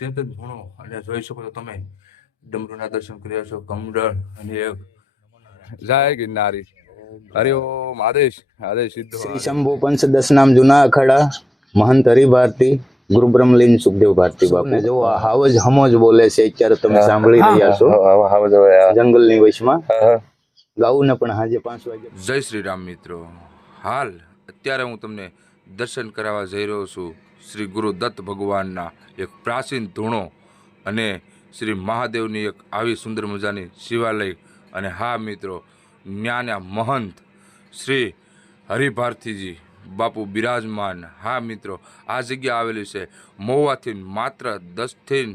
શ્વેત ધૂણો અને જોઈ શકો છો તમે ડમરૂના દર્શન કર્યા છો, કમંડળ અને એક જય ગિરનારી. હરિ ઓમ. આદેશ આદેશ સિદ્ધો શ્રી શંભુ પંચદશ નામ જૂના અખાડા મહંત હરિભારતી ગુરુ બ્રહ્મલીન સુખદેવ ભારતી બાપુ જો આ હાવજ હમોજ બોલે છે અત્યારે તમે સાંભળી રહ્યા છો જંગલની વચમાં ગાવું ને પણ હાજે 5 વાગે. જય શ્રી રામ મિત્રો. હાલ અત્યારે હું તમને દર્શન કરાવવા જઈ રહ્યો છું શ્રી ગુરુ દત્ત ભગવાનના એક પ્રાચીન ધૂણો અને શ્રી મહાદેવની એક આવી સુંદર મજાની શિવાલય. અને હા મિત્રો, ન્યાના મહંત શ્રી હરિભારતીજી બાપુ બિરાજમાન. હા મિત્રો, આ જગ્યા આવેલી છે મહુવાથી માત્ર 10 થી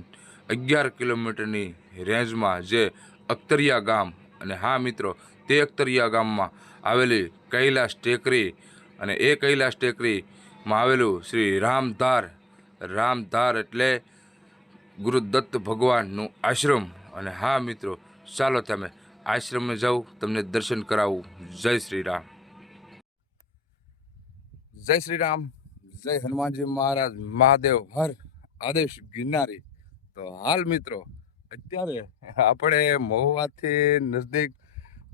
11 કિલોમીટરની રેન્જમાં, જે અખ્તરિયા ગામ. અને હા મિત્રો, તે અખ્તરિયા ગામમાં આવેલી કૈલાશ ટેકરી, અને એ કૈલાશ ટેકરીમાં આવેલું શ્રી રામધાર એટલે ગુરુ દત્ત ભગવાનનું આશ્રમ. અને હા મિત્રો, ચાલો તમે આશ્રમમાં જાઉં, તમને દર્શન કરાવું. જય શ્રી રામ. જય શ્રી રામ. જય હનુમાનજી મહારાજ. મહાદેવ હર. આદેશ ગિરનારી. તો હાલ મિત્રો, અત્યારે આપણે મહુવાથી નજદીક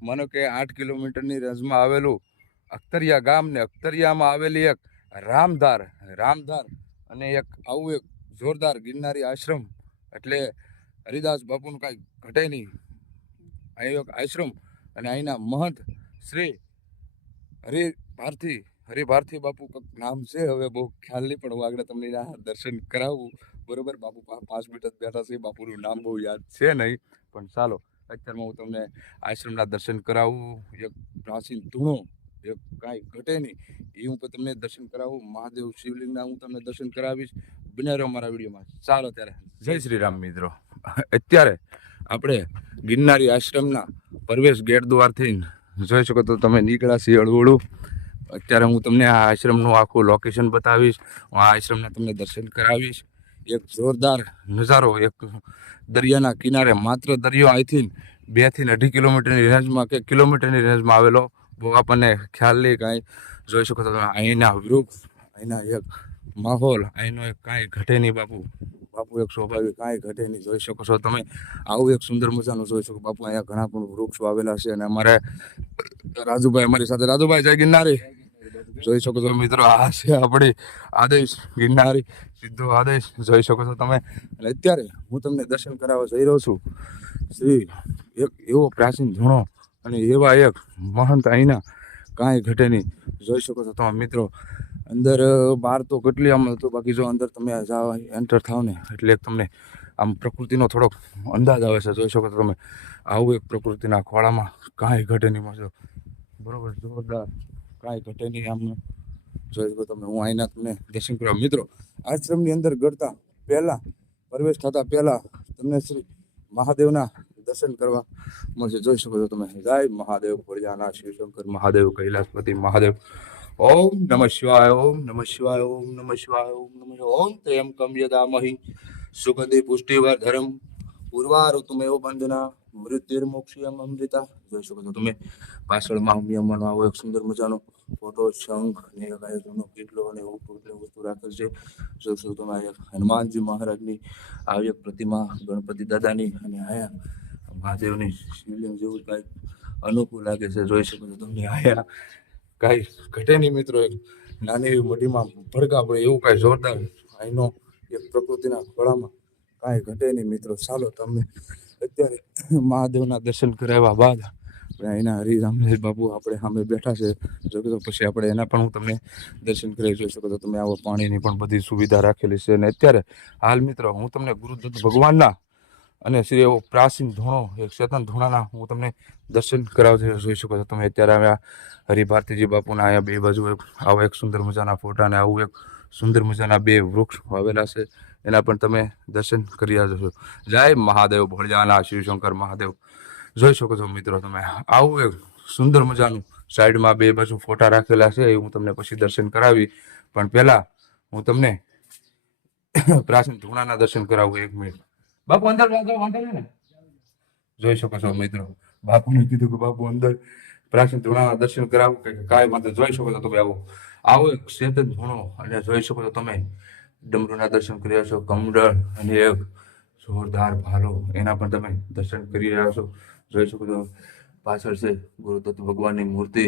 માનો કે 8 કિલોમીટરની રેન્જમાં આવેલું અખ્તરિયા ગામ, ને અખ્તરિયામાં આવેલી એક રામધાર અને એક આવું એક જોરદાર ગિરનારી આશ્રમ, એટલે હરિદાસ બાપુનું કાંઈ ઘટે નહીં. અહીં એક આશ્રમ અને અહીંના મહંત શ્રી હરિભારતી બાપુ નામ છે, હવે બહુ ખ્યાલ નહીં, પણ હું આગળ તમને દર્શન કરાવું. બરોબર, બાપુ 5 મિનિટ જ બેઠા છે, બાપુનું નામ બહુ યાદ છે નહીં, પણ ચાલો અત્યારમાં હું તમને આશ્રમના દર્શન કરાવું. એક પ્રાચીન ધૂણો, એક કાંઈ ઘટે નહીં એ હું તમને દર્શન કરાવું. મહાદેવ શિવલિંગના હું તમને દર્શન કરાવીશ. બન્યા રહો મારા વિડીયોમાં. ચાલો ત્યારે જય શ્રી રામ મિત્રો. અત્યારે આપણે ગિરનારી આશ્રમના પ્રવેશ ગેટ દ્વારથી જોઈ શકો તો તમે નીકળ્યા છીએ હળવળું. અત્યારે હું તમને આ આશ્રમનું આખું લોકેશન બતાવીશ, હું આ આશ્રમના તમને દર્શન કરાવીશ. એક જોરદાર નજારો, એક દરિયાના કિનારે, માત્ર દરિયો અહીંથી 2 થી 2.5 કિલોમીટરની રેન્જમાં કે કિલોમીટરની રેન્જમાં આવેલો. બહુ આપણને ખ્યાલ નહીં કાંઈ. જોઈ શકો તો અહીંના વૃક્ષ, અહીંના એક માહોલ, અહીંનો એક કાંઈ ઘટે નહીં બાપુ એક સ્વાભાવિક કાંઈ ઘટે નહીં. જોઈ શકો છો તમે આવું એક સુંદર મજાનું જોઈ શકો બાપુ. અહીંયા ઘણા પણ વૃક્ષો આવેલા છે. અને અમારે રાજુભાઈ અમારી સાથે. રાજુભાઈ જય ગિરનારી. જોઈ શકો છો મિત્રો, આ છે આપણી આદેશ ગિરનારી, સીધો આદેશ. જોઈ શકો છો તમે. અને અત્યારે હું તમને દર્શન કરાવવા જઈ રહ્યો છું શ્રી એક એવો પ્રાચીન ધૂણો અને એવા એક મહંત, અહીંના કાંઈ ઘટે નહીં. જોઈ શકો છો તમે મિત્રો. અંદર બહાર તો કેટલી આમ હતું, બાકી જો અંદર તમે જાઓ એન્ટર થાવ ને એટલે તમને આમ પ્રકૃતિનો થોડોક અંદાજ આવે છે. જોઈ શકો છો તમે આવું એક પ્રકૃતિના ખોળામાં કાંઈ ઘટે નહીં મળશે. બરોબર, જોરદાર, કાંઈ ઘટે નહીં. આમ જોઈ શકો તમે. હું અહીંના તમને દર્શન કરવા મિત્રો આશ્રમની અંદર ગળતા પહેલાં, પ્રવેશ થતા પહેલાં તમને શ્રી મહાદેવના દર્શન કરવા મળશે. જોઈ શકો છો તમે. જય મહાદેવ ભોળિયાનાથ શિવશંકર મહાદેવ કૈલાસપતિ મહાદેવ. ઓમ નમઃ શિવાય. ઓમ નમઃ શિવાય. ઓમ નમઃ શિવાય. ઓમ નમઃ. ઓમ ત્ર્યંબકમ યદામહિ સુગંધિ પુષ્ટિવર્ધનમ ઉર્વારુકમેવ બંધના મૃત્યુર્મોક્ષયમ અમૃતા. જોઈ શકો છો તમે પાછળમાં હમિયામાં આવો એક સુંદર મજાનો ફોટો, શંખ અને ગાયકનો કેટલો અને એવું વસ્તુ રાખેલ છે. જોઈ શકો તમે હનુમાનજી મહારાજની આવી એક પ્રતિમા, ગણપતિ દાદાની, અને આયા મહાદેવની શિવલિંગ જેવું કાંઈ અનોખું લાગે છે. જોઈ શકો છો તમને આયા કાંઈ ઘટે નહીં મિત્રો. એક નાની એવી મઢીમાં ભડકા પડે એવું કાંઈ જોરદાર અહીંનો એક પ્રકૃતિના ખોળામાં કાંઈ ઘટે નહીં મિત્રો. ચાલો તમને અત્યારે મહાદેવના દર્શન કરાવ્યા બાદ અહીંના હરિરામજી બાપુ આપણે સામે બેઠા છે. જો કે પછી આપણે એના પણ હું તમને દર્શન કરાવી. જોઈ શકો તો તમે આવો પાણીની પણ બધી સુવિધા રાખેલી છે. અને અત્યારે હાલ મિત્રો હું તમને ગુરુદત્ત ભગવાનના અને શ્રી એવો પ્રાચીન ધૂણો, એક ચેતન ધૂણાના હું તમને દર્શન કરાવજો. જોઈ શકો છો તમે અત્યારે આવ્યા હરિભારતીજી બાપુના અહીંયા બે બાજુ આવા એક સુંદર મજાના ફોટા અને આવું એક સુંદર મજાના 2 વૃક્ષ વાવેલા છે, એના પણ તમે દર્શન કરી જશો. જય મહાદેવ ભોળિયાનાથ શિવશંકર મહાદેવ. જોઈ શકો છો મિત્રો તમે આવું એક સુંદર મજાનું સાઈડમાં 2 બાજુ ફોટા રાખેલા છે, એ હું તમને પછી દર્શન કરાવી. પણ પહેલાં હું તમને પ્રાચીન ધૂણાના દર્શન કરાવું. 1 મિનિટ બાપુ અંદર વાંધો ને. જોઈ શકો છો મિત્રો, બાપુને કીધું કે બાપુ અંદર પ્રાચીન ધૂણાના દર્શન કરાવું કે કાંઈ વાંધો. જોઈ શકો છો તમે આવો એક શ્વેત ધૂણો, અને જોઈ શકો છો તમે ડમરૂના દર્શન કરી રહ્યા છો, કમંડળ અને એક જોરદાર ભાલો એના પણ તમે દર્શન કરી રહ્યા છો. જોઈ શકો છો પાછળ છે ગુરુદત્ત ભગવાનની મૂર્તિ,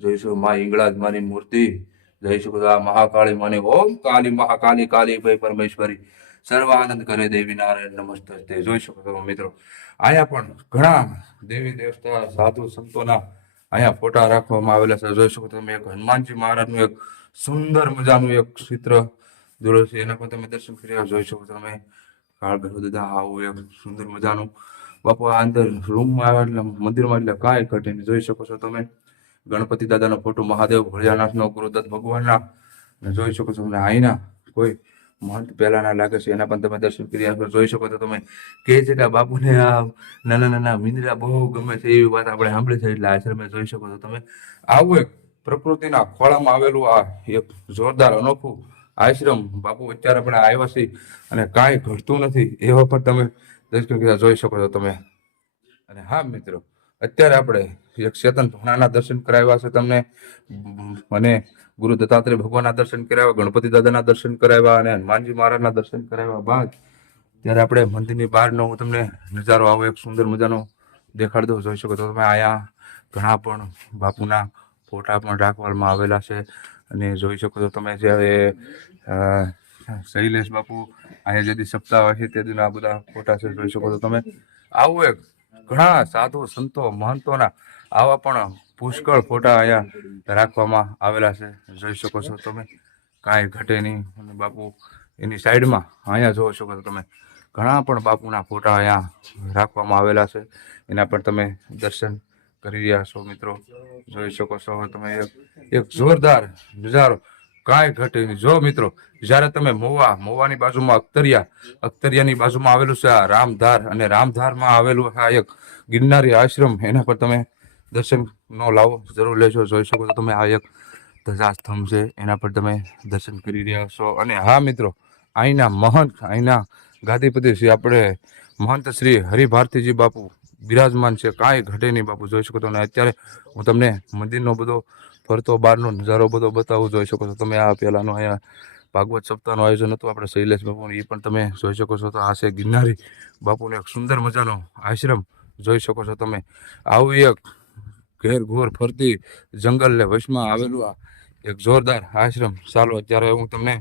જોઈ શકો મા હિંગળાજ માની મૂર્તિ, જોઈ શકો છો આ મહાકાળી માની ઓમ કાલી મહાકાલી કાલી ભાઈ પરમેશ્વરી સર્વાનંદ કરે દેવી નારાયણ નમસ્તે. જોઈ શકો છો મિત્રો અહીંયા પણ ઘણા દેવી દેવતા સાધુ સંતોના અહીંયા ફોટા રાખવામાં આવેલા છે. જોઈ શકો તમે એક હનુમાનજી મહારાજનું એક સુંદર મજાનું એક ચિત્ર દોરેલું છે, એના પણ તમે દર્શન કર્યા. જોઈ શકો તમે કાળ ભૈરવ દાદા આવું એક સુંદર મજાનું બાપુ આ અંદર રૂમમાં આવ્યા એટલે મંદિરમાં એટલે કાંઈ ઘટે નહીં. જોઈ શકો છો તમે ગણપતિ દાદાનો ફોટો, મહાદેવ ભોળિયાનાથનો, ગુરુદત્ત ભગવાનના, અને જોઈ શકો છો તમને અહીંના કોઈ મહંત પહેલાના લાગે છે એના પણ તમે દર્શન કર્યા છો. જોઈ શકો છો તમે કહે છે કે આ બાપુને આ નાના નાના મીંદડા બહુ ગમે છે, એવી વાત આપણે સાંભળી છે. એટલે આશ્રમે જોઈ શકો છો તમે આવું એક પ્રકૃતિના ખોળામાં આવેલું આ એક જોરદાર અનોખું આશ્રમ બાપુ અત્યારે આપણે આવ્યા છીએ અને કાંઈ ઘટતું નથી એવા પણ તમે દર્શન કર્યા જોઈ શકો છો તમે. અને હા મિત્રો અત્યારે આપણે એક ચેતન ભણાના દર્શન કરાવ્યા છે તમને, અને ગુરુ દત્તાત્રેય ભગવાનના દર્શન કરાવ્યા, ગણપતિ દાદાના દર્શન કરાવ્યા અને હનુમાનજી મહારાજના દર્શન કરાવ્યા બાદ ત્યારે આપણે મંદિરની બહારનો હું તમને નજારો આવો એક સુંદર મજાનો દેખાડ દઉં. જોઈ શકો છો તમે અહીંયા ઘણા પણ બાપુના ફોટા પણ રાખવામાં આવેલા છે, અને જોઈ શકો છો તમે જ્યારે શૈલેષ બાપુ અહીંયા જેથી સપ્તાહ હોય છે તે દિન આ બધા ફોટા છે. જોઈ શકો છો તમે આવું એક ઘણા સાધુ સંતો મહંતોના આવા પણ પુષ્કળ ફોટા અહીંયા રાખવામાં આવેલા છે. જોઈ શકો છો તમે કાંઈ ઘટે નહીં. અને બાપુ એની સાઈડમાં અહીંયા જોઈ શકો છો તમે ઘણા પણ બાપુના ફોટા અહીંયા રાખવામાં આવેલા છે, એના પણ તમે દર્શન કરી રહ્યા છો મિત્રો. જોઈ શકો છો તમે એક જોરદાર નજારો કાંઈ ઘટે નહીં. જો મિત્રો જ્યારે તમે મોવાની બાજુમાં અખ્તરિયાની બાજુમાં આવેલું છે આ રામધાર, અને રામધારમાં આવેલું આ એક ગિરનારી આશ્રમ, એના પર તમે દર્શન નો લાવો જરૂર લેશો. જોઈ શકો છો તમે આ એક ધજા સ્તંભ છે એના પર તમે દર્શન કરી રહ્યા છો. અને હા મિત્રો અહીંના મહંત, અહીંના ગાદીપતિ શ્રી આપણે મહંત શ્રી હરિભારતીજી બાપુ બિરાજમાન છે, કાંઈ ઘટે નહીં બાપુ. જોઈ શકો છો. અને અત્યારે હું તમને મંદિરનો બધો ફરતો બહારનો નજારો બધો બતાવું. જોઈ શકો છો તમે આ પહેલાંનો અહીંયા ભાગવત સપ્તાહનું આયોજન હતું આપણે શૈલેષ બાપુનું, એ પણ તમે જોઈ શકો છો. તો આ છે ગિરનારી બાપુનો એક સુંદર મજાનો આશ્રમ. જોઈ શકો છો તમે આવું એક ઘેર ઘોર ફરતી જંગલને વશમાં આવેલું આ એક જોરદાર આશ્રમ. ચાલો અત્યારે હું તમને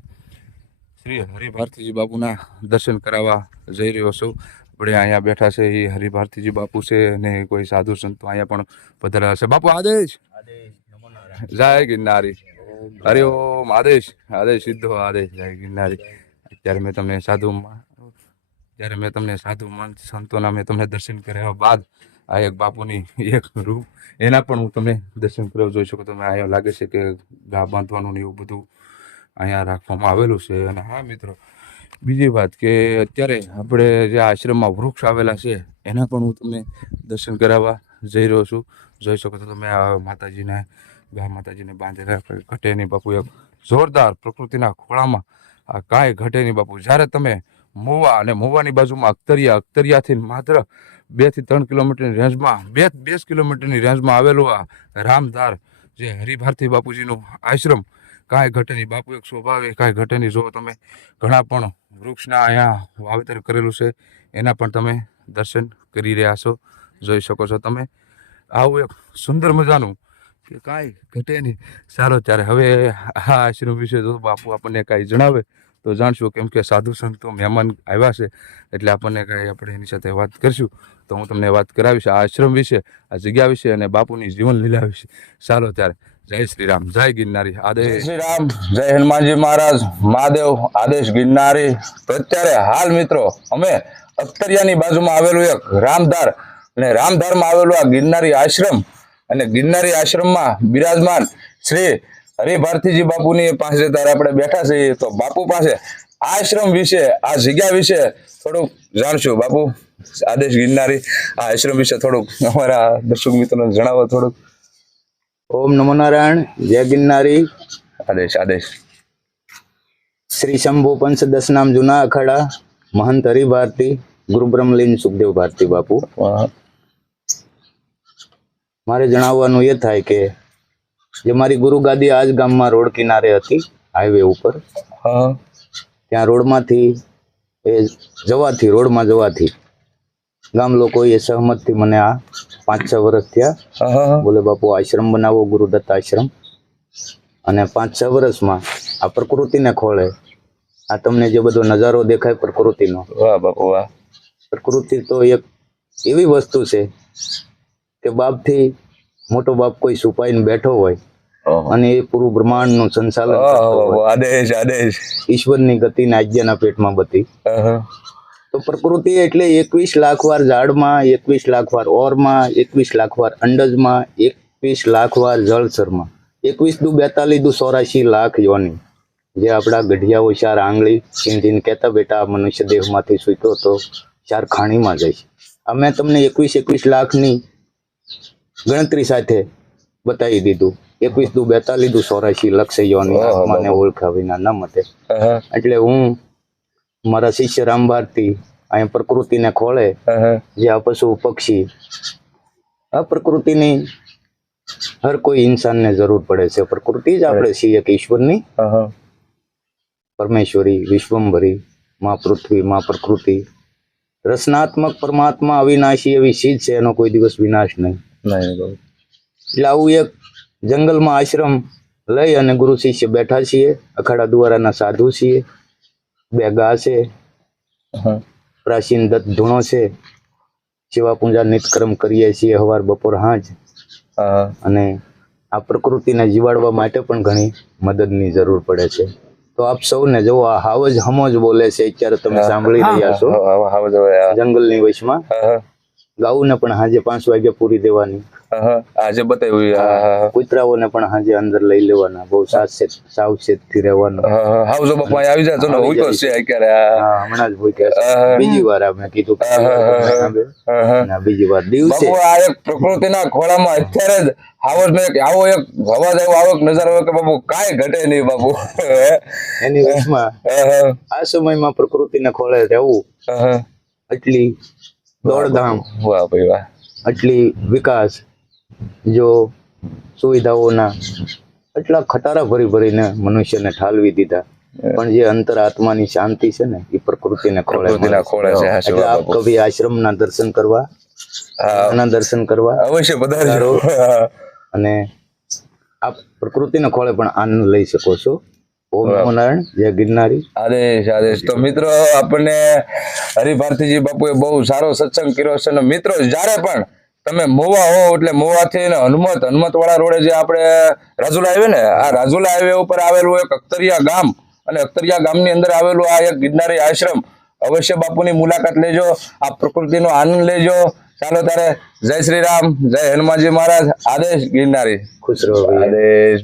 શ્રી હરિભારતીજી બાપુના દર્શન કરાવવા જઈ રહ્યો છું. આપણે અહીંયા બેઠા છે એ હરિભારતીજી બાપુ છે, અને કોઈ સાધુ સંતો અહીંયા પણ પધારેલા છે. બાપુ આદેશ જય ગિરનારી, હરિ ઓમ આદેશ, આદેશ સિદ્ધો આદેશ, જય ગિરનારી. અત્યારે મેં તમને સાધુ સંતોના મેં તમને દર્શન કર્યા બાદ આ એક બાપુની એક રૂમ એના પણ હું તમને દર્શન કરાવું. જોઈ શકો તમે અહીંયા લાગે છે કે ગા બાંધવાનું ને એવું બધું અહીંયા રાખવામાં આવેલું છે. અને હા મિત્રો બીજી વાત કે અત્યારે આપણે જે આશ્રમમાં વૃક્ષ આવેલા છે એના પણ હું તમને દર્શન કરાવવા જઈ રહ્યો છું. જોઈ શકો છો તમે આ માતાજીને ગા માતાજીને બાંધેલા ઘટે નહીં બાપુ, એક જોરદાર પ્રકૃતિના ખોળામાં આ કાંઈ ઘટે નહીં બાપુ. જ્યારે તમે મોવા અને મોવાની બાજુમાં અખ્તરિયાથી માત્ર 2 થી 3 કિલોમીટરની રેન્જમાં 2 કિલોમીટરની રેન્જમાં આવેલું આ રામધાર જે હરિભારતી બાપુજીનું આશ્રમ, કાંઈ ઘટે નહીં બાપુ. એક સ્વભાવે કાંઈ ઘટે નહીં. જો તમે ઘણા પણ વૃક્ષના અહીંયા વાવેતર કરેલું છે એના પણ તમે દર્શન કરી રહ્યા છો. જોઈ શકો છો તમે આવું એક સુંદર મજાનું કે કાંઈ ઘટે નહીં. ચાલો ત્યારે હવે આ આશ્રમ વિશે જો બાપુ આપણને કાંઈ જણાવે તો જાણશું, કેમ કે સાધુ સંતો મહેમાન આવ્યા છે એટલે આપણને કાંઈ આપણે એની સાથે વાત કરીશું. તો હું તમને વાત કરાવીશ આ આશ્રમ વિશે, આ જગ્યા વિશે અને બાપુની જીવન લીલા વિશે. ચાલો ત્યારે જય શ્રી રામ, જય ગિરનારી, આદેશ શ્રી રામ, જય હનુમાનજી મહારાજ, મહાદેવ, આદેશ ગિરનારી. તો અત્યારે હાલ મિત્રો અમે અખ્તરિયાની બાજુમાં આવેલું એક રામધાર, અને રામધારમાં આવેલું આ ગિરનારી આશ્રમ, અને ગિરનારી આશ્રમમાં બિરાજમાન શ્રી હરિભારતીજી બાપુની પાસે ત્યારે આપણે બેઠા છીએ. તો બાપુ પાસે આશ્રમ વિશે, આ જગ્યા વિશે થોડુંક જાણશું. બાપુ આદેશ ગિરનારી આ આશ્રમ વિશે થોડુંક અમારા દર્શક મિત્રોને જણાવો થોડુંક. ઓમ નમો નારાયણ, જય ગિરનારી, આદેશ આદેશ. શ્રી શંભુ પંચદશ નામ જૂના અખાડા, મહંત હરિભારતી, ગુરુ બ્રહ્મલીન સુખદેવ ભારતી બાપુ. મારે જણાવવાનું એ થાય કે જે મારી ગુરુ ગાદી આજ ગામમાં રોડ કિનારે હતી, હાઈવે ઉપર. ત્યાં રોડમાંથી રોડમાં જવાથી ગામ લોકોએ સહમતથી મને આ 5-6 વર્ષ થયા બોલે બાપુ આશ્રમ બનાવો, ગુરુદત્ત આશ્રમ. અને 5-6 વર્ષમાં આ પ્રકૃતિને ખોળે આ તમને જે બધો નજારો દેખાય પ્રકૃતિનો, વાહ બાપુ વાહ. પ્રકૃતિ તો એક એવી વસ્તુ છે કે બાપથી મોટો બાપ કોઈ છુપાઈને બેઠો હોય અને એ પૂરું બ્રહ્માંડનું સંચાલન કરતો હોય. આદેશ ઈશ્વરની ગતિને આજ્ઞાના પેટમાં બધી. તો પ્રકૃતિ એટલે 21 લાખ વાર ઝાડમાં, 21 લાખ વાર ઓરમાં, 21 લાખ વાર અંડજમાં, 21 લાખ વાર જળચરમાં, 21 દુ 42 દુ 84 લાખ યોની. જે આપણા ગઢિયાઓ 4 આંગળી ચીંધીને કહેતા બેટા આ મનુષ્ય દેહમાંથી સૂતો તો 4 ખાણીમાં જાય છે. આ મેં તમને 21 લાખની ગણતરી સાથે બતાવી દીધું. 21 દુ 42 દુ 84 લક્ષ યોની આત્માને ઓળખ્યા વિના ન મતે. એટલે હું મારા શિષ્ય રામ ભારતી અહીંયા પ્રકૃતિને ખોળે જે આ પશુ પક્ષી આ પ્રકૃતિની હર કોઈ ઇન્સાનને જરૂર પડે છે. પ્રકૃતિ જ આપણે છીએ કે ઈશ્વરની પરમેશ્વરી, વિશ્વંભરી, માં પૃથ્વી, માં પ્રકૃતિ, રચનાત્મક પરમાત્મા અવિનાશી એવી ચીજ છે, એનો કોઈ દિવસ વિનાશ નહીં. એટલે આવું એક જંગલમાં આશ્રમ લઈ અને ગુરુ શિષ્ય બેઠા છીએ. અખાડા દ્વારાના સાધુ છીએ. 2 ગા છે, પ્રાચીન દત્ત ધૂણો છે. સેવા પૂજા નિત્યક્રમ કરીએ છીએ હવાર બપોર સાંજ. અને આ પ્રકૃતિને જીવાડવા માટે પણ ઘણી મદદની જરૂર પડે છે. તો આપ સૌને જો આ હાવજ હમોજ બોલે છે અત્યારે તમે સાંભળી રહ્યા છો જંગલની વચમાં. ગાઉને પણ સાંજે 5 વાગે પૂરી દેવાની. આજે બતાવ્યું કૂતરાઓને પણ સાંજે અંદર લઈ લેવાના. બહુ સાવચેતથી રહેવાનું. હાવજો બાપા આવી જાય તો ઉઠો છે અત્યારે. હમણાં જ ભૂખ્યા. બીજી વાર મેં કીધું બીજી વાર દિવસે આ એક પ્રકૃતિના ખોળામાં અત્યારે જ હાવજ ને આવો એક અવાજ આવ્યો, આવો એક નજારો આવ્યો કે બાપુ કાંઈ ઘટે નહીં બાપુ. એની વચમાં આ સમયમાં પ્રકૃતિને ખોળે રહેવું એટલી દોડધામ, વાહ ભાઈ વાહ, આટલી વિકાસ, જો સુવિધાઓના એટલા ખટારા ભરીને મનુષ્યને ઠાલવી દીધા. પણ જે અંતર આત્માની શાંતિ છે ને એ પ્રકૃતિને ખોળે છે. એટલે આપ કવિ આશ્રમના દર્શન કરવા, દર્શન કરવા અવશ્ય પધારજો અને આપ પ્રકૃતિને ખોળે પણ આનંદ લઈ શકો છો. ઓમ નમો નારાયણ, જય ગિરનારી. આદેશ. તો મિત્રો આપણને હરિભારતીજી બાપુએ બહુ સારો સત્સંગ કર્યો છે. અને મિત્રો જ્યારે પણ તમે મોવા હો એટલે મોવાથી હનુમત વાળા રોડે જે આપણે રાજુલા હાઈવે ને, આ રાજુલા હાઈવે ઉપર આવેલું એક અખ્તરિયા ગામ, અને અખ્તરિયા ગામની અંદર આવેલું આ એક ગિરનારી આશ્રમ. અવશ્ય બાપુની મુલાકાત લેજો, આ પ્રકૃતિનો આનંદ લેજો. ચાલો તારે જય શ્રી રામ, જય હનુમાનજી મહારાજ. આદેશ. ગિરનારી ખુશ રહો. આદેશ.